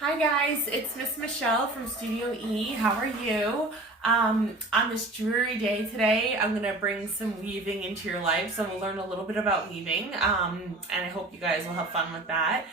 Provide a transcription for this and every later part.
Hi guys, it's Miss Michelle from Studio E. How are you? On this dreary day today, I'm going to bring some weaving into your life. So we'll learn a little bit about weaving, and I hope you guys will have fun with that.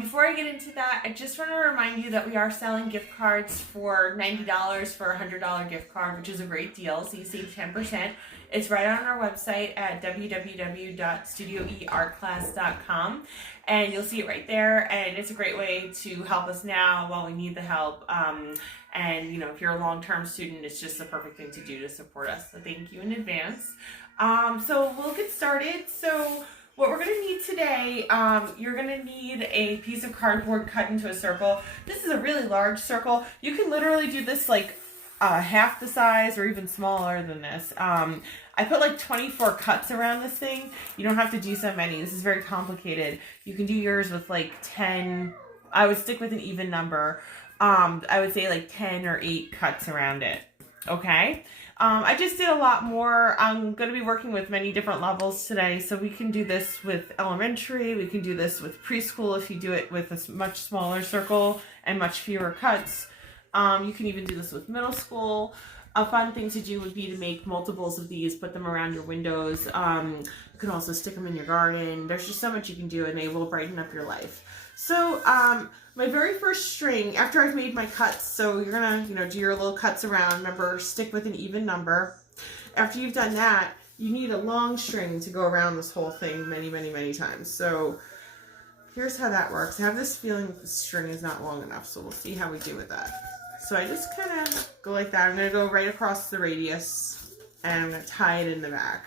Before I get into that, I just want to remind you that we are selling gift cards for $90 for a $100 gift card, which is a great deal. So you save 10%. It's right on our website at www.studioeartclass.com, and you'll see it right there. And it's a great way to help us now while we need the help. And if you're a long-term student, it's just the perfect thing to do to support us. So thank you in advance. So we'll get started. So what we're going to need today, you're going to need a piece of cardboard cut into a circle. This is a really large circle. You can literally do this like half the size or even smaller than this. I put like 24 cuts around this thing. You don't have to do so many. This is very complicated. You can do yours with like 10. I would stick with an even number. I would say like 10 or 8 cuts around it. Okay. I just did a lot more. I'm going to be working with many different levels today. So we can do this with elementary. We can do this with preschool if you do it with a much smaller circle and much fewer cuts. You can even do this with middle school. A fun thing to do would be to make multiples of these, put them around your windows. You can also stick them in your garden. There's just so much you can do, and they will brighten up your life. So my very first string, after I've made my cuts, so you're gonna do your little cuts around. Remember, stick with an even number. After you've done that, you need a long string to go around this whole thing many, many, many times. So here's how that works. I have this feeling that the string is not long enough, so we'll see how we do with that. So I just kind of go like that. I'm going to go right across the radius, and I'm going to tie it in the back.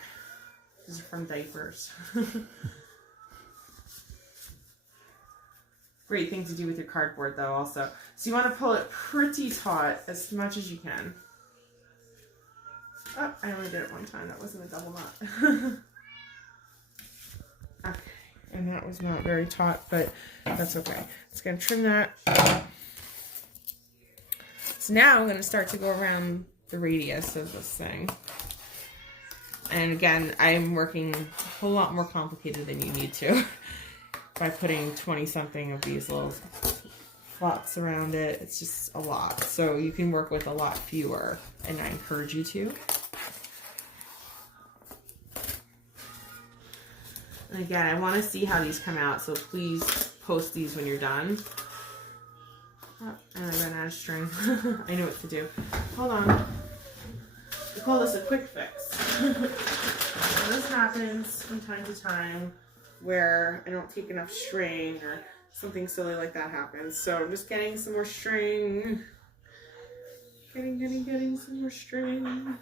These are from diapers. Great thing to do with your cardboard, though, also. So you want to pull it pretty taut as much as you can. Oh, I only did it one time. That wasn't a double knot. Okay, and that was not very taut, but that's okay. Just going to trim that. So now I'm going to start to go around the radius of this thing. And again, I'm working a whole lot more complicated than you need to by putting 20-something of these little flots around it. It's just a lot. So you can work with a lot fewer, and I encourage you to. And again, I want to see how these come out, so please post these when you're done. Oh, and I ran out of string. I know what to do. Hold on. We call this a quick fix. This happens from time to time where I don't take enough string or something silly like that happens. So I'm just getting some more string. Getting some more string.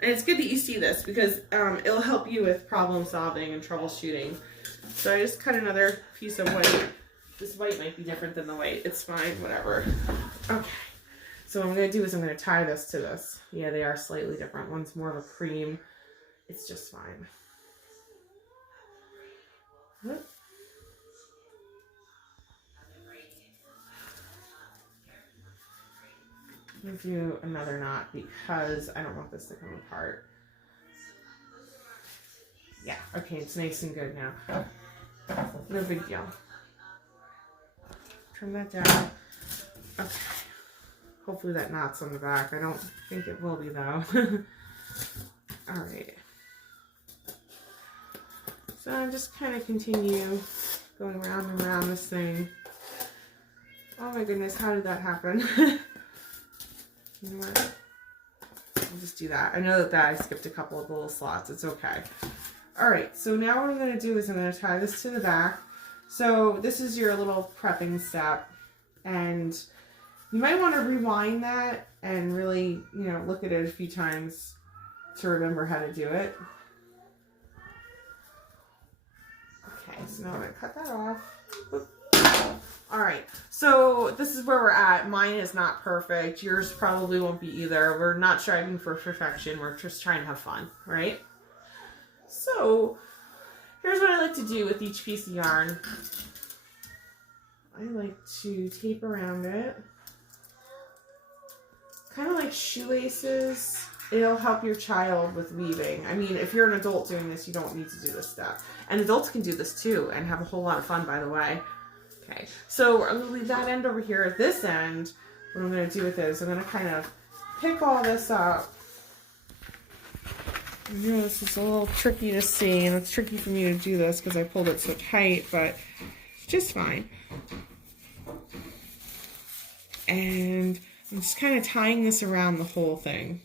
And it's good that you see this because it'll help you with problem solving and troubleshooting. So I just cut another piece of white. This white might be different than the white. It's fine, whatever. Okay. So what I'm going to do is I'm going to tie this to this. Yeah, they are slightly different. One's more of a cream. It's just fine. Let me do another knot because I don't want this to come apart. Yeah, okay, it's nice and good now. No big deal. Trim that down. Okay. Hopefully that knot's on the back. I don't think it will be though. Alright. So I just kind of continue going round and round this thing. Oh my goodness, how did that happen? You know what? I'll just do that. I know that I skipped a couple of little slots. It's okay. Alright, so now what I'm going to do is I'm going to tie this to the back. So this is your little prepping step, and you might want to rewind that and really, look at it a few times to remember how to do it. Okay, so now I'm going to cut that off. Alright, so this is where we're at. Mine is not perfect. Yours probably won't be either. We're not striving for perfection. We're just trying to have fun, right? So here's what I like to do with each piece of yarn. I like to tape around it. Kind of like shoelaces. It'll help your child with weaving. I mean, if you're an adult doing this, you don't need to do this step. And adults can do this too and have a whole lot of fun, by the way. Okay, so I'm gonna leave that end over here. At this end, what I'm gonna do with it is I'm gonna kind of pick all this up. I know this is a little tricky to see, and it's tricky for me to do this because I pulled it so tight, but it's just fine. And I'm just kind of tying this around the whole thing.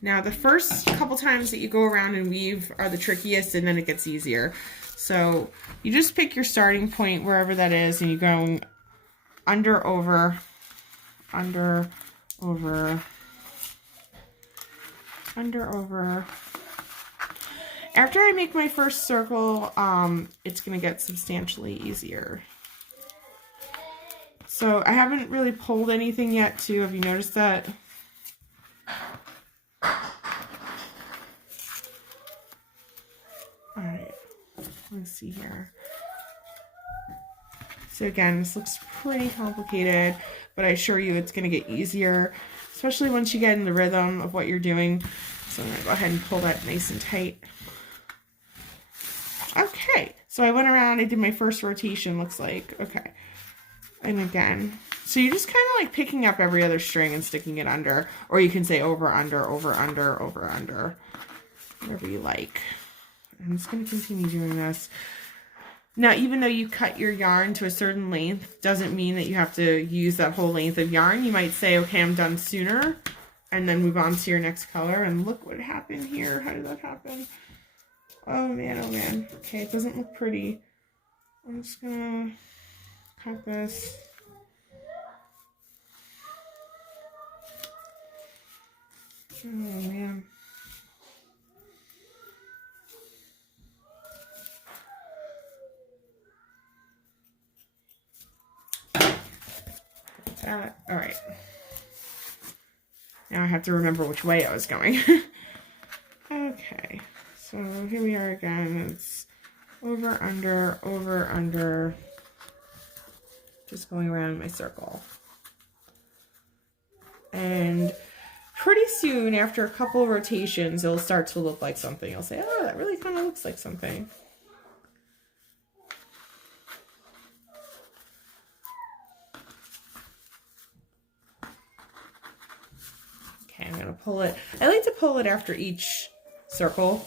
Now, the first couple times that you go around and weave are the trickiest, and then it gets easier. So you just pick your starting point wherever that is, and you go under, over, under, over, under, over. After I make my first circle, it's going to get substantially easier. So I haven't really pulled anything yet too. Have you noticed that? Alright, let's see here. So again, this looks pretty complicated, but I assure you it's going to get easier, especially once you get in the rhythm of what you're doing. So I'm going to go ahead and pull that nice and tight. Okay, so I went around, I did my first rotation, looks like. Okay, and again, so you're just kind of like picking up every other string and sticking it under, or you can say over, under, over, under, over, under, whatever you like. I'm just going to continue doing this. Now, even though you cut your yarn to a certain length, doesn't mean that you have to use that whole length of yarn. You might say, okay, I'm done sooner, and then move on to your next color. And look what happened here. How did that happen? Oh man, oh man. Okay, it doesn't look pretty. I'm just gonna cut this. Oh man. All right. Now I have to remember which way I was going. Okay. So here we are again. It's over, under, just going around my circle. And pretty soon, after a couple of rotations, it'll start to look like something. You'll say, oh, that really kind of looks like something. Okay, I'm going to pull it. I like to pull it after each circle.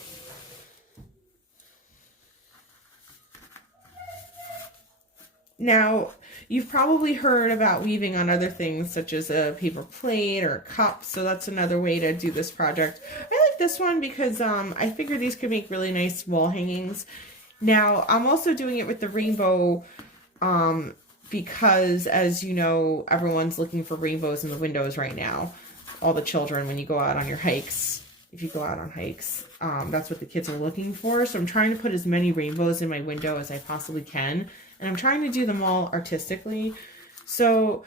Now, you've probably heard about weaving on other things such as a paper plate or a cup, so that's another way to do this project. I like this one because I figure these could make really nice wall hangings. Now, I'm also doing it with the rainbow because, as you know, everyone's looking for rainbows in the windows right now. All the children, when you go out on your hikes, if you go out on hikes, that's what the kids are looking for. So I'm trying to put as many rainbows in my window as I possibly can. And I'm trying to do them all artistically. So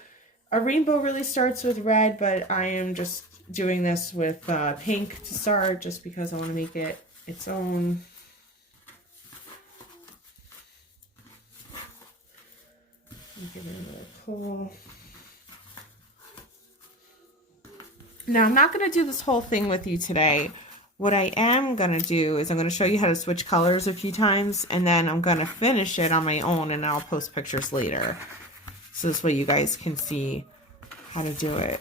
a rainbow really starts with red, but I am just doing this with pink to start just because I want to make it its own. Give it another pull. Now, I'm not going to do this whole thing with you today. What I am going to do is I'm going to show you how to switch colors a few times, and then I'm going to finish it on my own, and I'll post pictures later. So this way you guys can see how to do it.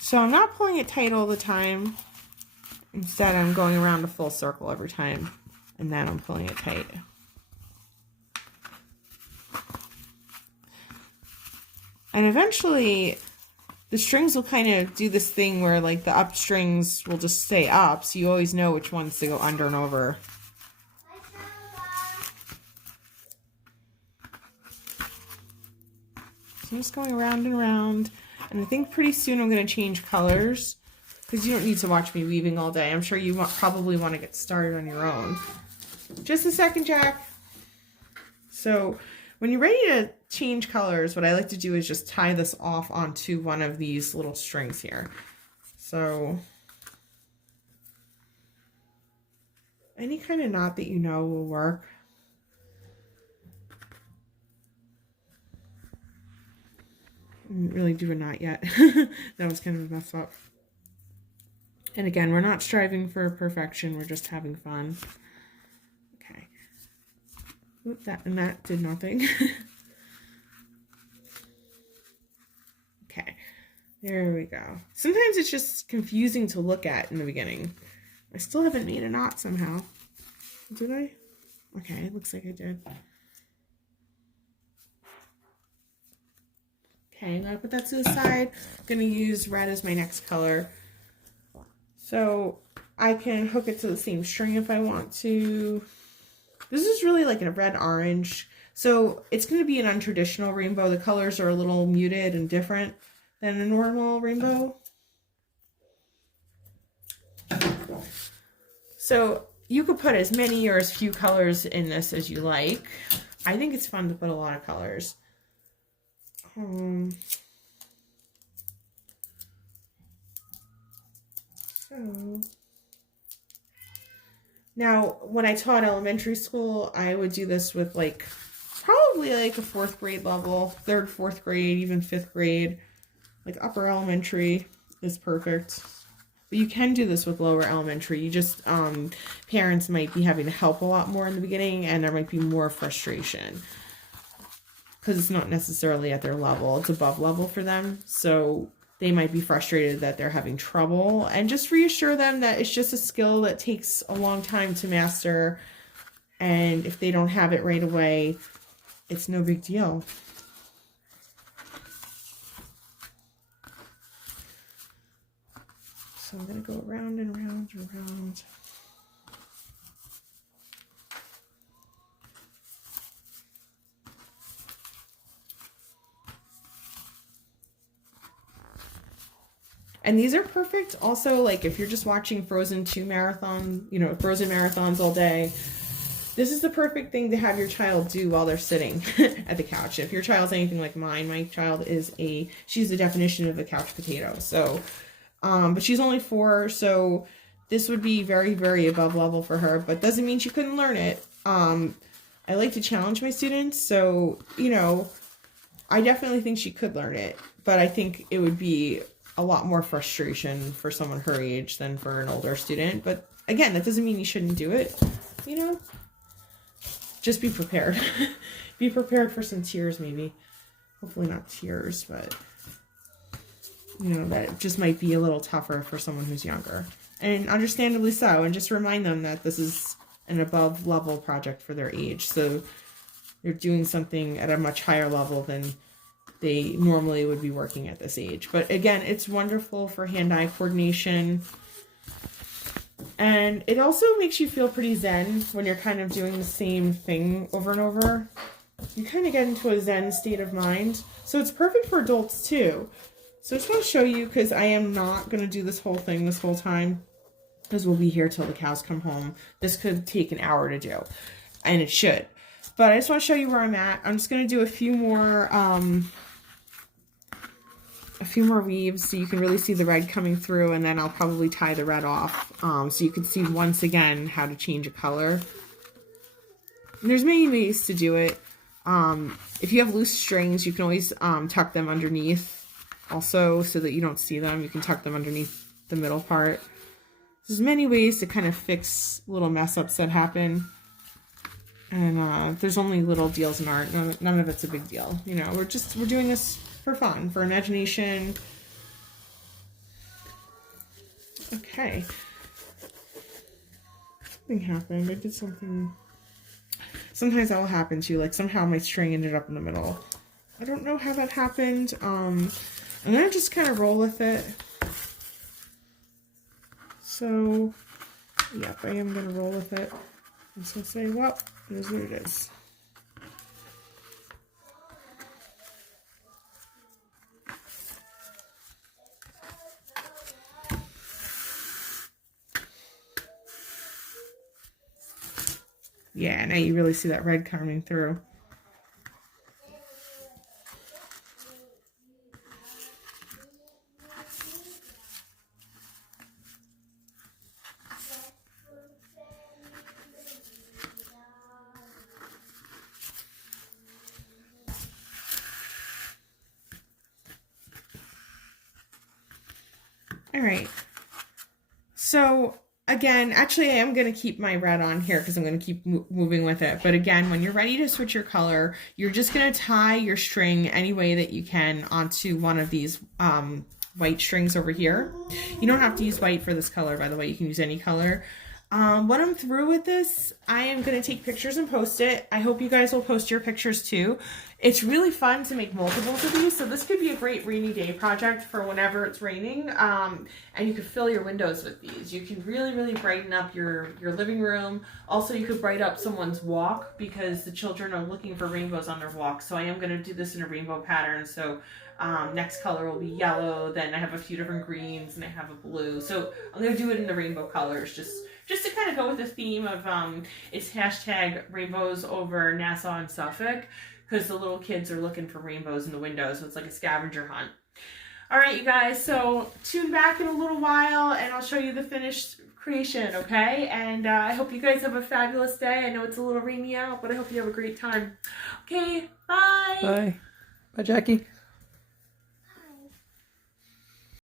So I'm not pulling it tight all the time. Instead, I'm going around a full circle every time, and then I'm pulling it tight. And eventually, the strings will kind of do this thing where, like, the up strings will just stay up, so you always know which ones to go under and over. So I'm just going around and around, and I think pretty soon I'm going to change colors, because you don't need to watch me weaving all day. I'm sure you probably want to get started on your own. Just a second, Jack. So when you're ready to change colors, what I like to do is just tie this off onto one of these little strings here. So any kind of knot that you know will work. I didn't really do a knot yet. That was kind of a mess up. And again, we're not striving for perfection. We're just having fun. Okay. Oop, that did nothing. Okay. There we go. Sometimes it's just confusing to look at in the beginning. I still haven't made a knot somehow. Did I? Okay, it looks like I did. Okay, I'm going to put that to the side. I'm going to use red as my next color. So I can hook it to the same string if I want to. This is really like a red-orange. So it's going to be an untraditional rainbow. The colors are a little muted and different than a normal rainbow. So you could put as many or as few colors in this as you like. I think it's fun to put a lot of colors. So now when I taught elementary school, I would do this with like probably like a 4th grade level, 3rd, 4th grade, even 5th grade. Like upper elementary is perfect. But you can do this with lower elementary. You just, parents might be having to help a lot more in the beginning, and there might be more frustration. Because it's not necessarily at their level. It's above level for them. So they might be frustrated that they're having trouble. And just reassure them that it's just a skill that takes a long time to master. And if they don't have it right away, it's no big deal. So I'm going to go around and around and around. And these are perfect also, like if you're just watching Frozen 2 marathon, you know, Frozen marathons all day, this is the perfect thing to have your child do while they're sitting at the couch. If your child's anything like mine, my child she's the definition of a couch potato. So, but she's only 4, so this would be very, very above level for her, but doesn't mean she couldn't learn it. I like to challenge my students, so, you know, I definitely think she could learn it, but I think it would be a lot more frustration for someone her age than for an older student. But again, that doesn't mean you shouldn't do it, you know? Just be prepared. Be prepared for some tears, maybe. Hopefully not tears, but, you know, that just might be a little tougher for someone who's younger. And understandably so, and just remind them that this is an above level project for their age. So they're doing something at a much higher level than they normally would be working at this age. But again, it's wonderful for hand-eye coordination. And it also makes you feel pretty zen when you're kind of doing the same thing over and over. You kind of get into a zen state of mind. So it's perfect for adults too. So I just want to show you, because I am not going to do this whole thing this whole time, because we'll be here till the cows come home. This could take an hour to do, and it should. But I just want to show you where I'm at. I'm just going to do a few more weaves so you can really see the red coming through, and then I'll probably tie the red off so you can see once again how to change a color. And there's many ways to do it. If you have loose strings, you can always tuck them underneath also so that you don't see them. You can tuck them underneath the middle part. There's many ways to kind of fix little mess ups that happen. And there's only little deals in art. None of it's a big deal. You know, we're doing this for fun, for imagination. Okay. Something happened. I did something. Sometimes that will happen too. Like somehow my string ended up in the middle. I don't know how that happened. I'm gonna just kind of roll with it. So, yep, I am gonna roll with it. I'm just gonna say, well, here's what it is. Yeah, now you really see that red coming through. All right. So again, actually I am going to keep my red on here because I'm going to keep moving with it. But again, when you're ready to switch your color, you're just going to tie your string any way that you can onto one of these white strings over here. You don't have to use white for this color, by the way. You can use any color. When I'm through with this, I am going to take pictures and post it. I hope you guys will post your pictures too. It's really fun to make multiples of these, so this could be a great rainy day project for whenever it's raining, and you could fill your windows with these. You can really brighten up your living room. Also, you could brighten up someone's walk because the children are looking for rainbows on their walk, so I am going to do this in a rainbow pattern. So next color will be yellow, then I have a few different greens, and I have a blue. So I'm going to do it in the rainbow colors, just to kind of go with the theme of it's hashtag rainbows over Nassau and Suffolk, because the little kids are looking for rainbows in the windows, so it's like a scavenger hunt. All right, you guys, so tune back in a little while and I'll show you the finished creation, okay? And I hope you guys have a fabulous day. I know it's a little rainy out, but I hope you have a great time. Okay, bye. Bye. Bye, Jackie.